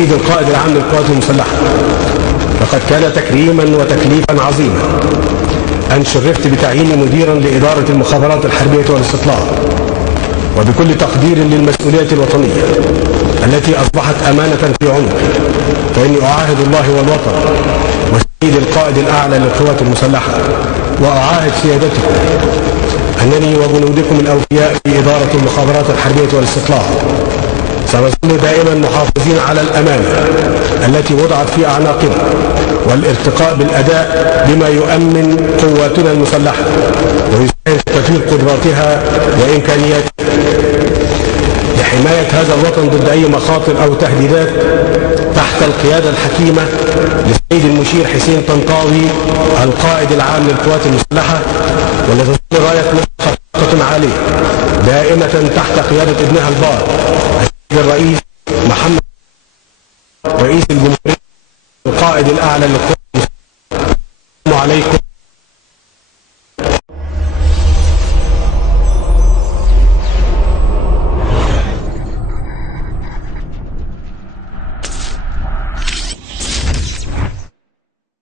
سيد القائد العام للقوات المسلحة، لقد كان تكريما وتكليفا عظيما أن شرفت بتعييني مديرا لإدارة المخابرات الحربية والاستطلاع، وبكل تقدير للمسؤولية الوطنية التي أصبحت أمانة في عنقي، فإني أعاهد الله والوطن والسيد القائد الأعلى للقوات المسلحة وأعاهد سيادتكم أنني وجنودكم الأوفياء في إدارة المخابرات الحربية والاستطلاع سنظل دائما محافظين على الأمانة التي وضعت في أعناقنا والارتقاء بالأداء بما يؤمن قواتنا المسلحة ويساهم في تطوير قدراتها وإمكانياتها لحماية هذا الوطن ضد أي مخاطر أو تهديدات تحت القيادة الحكيمة للسيد المشير حسين طنطاوي القائد العام للقوات المسلحة، والتي تظل راية مصر خطة عالية دائمة تحت قيادة ابنها البار السيد الرئيس محمد رئيس الجمهورية القائد الأعلى للقوات المسلحة. السلام عليكم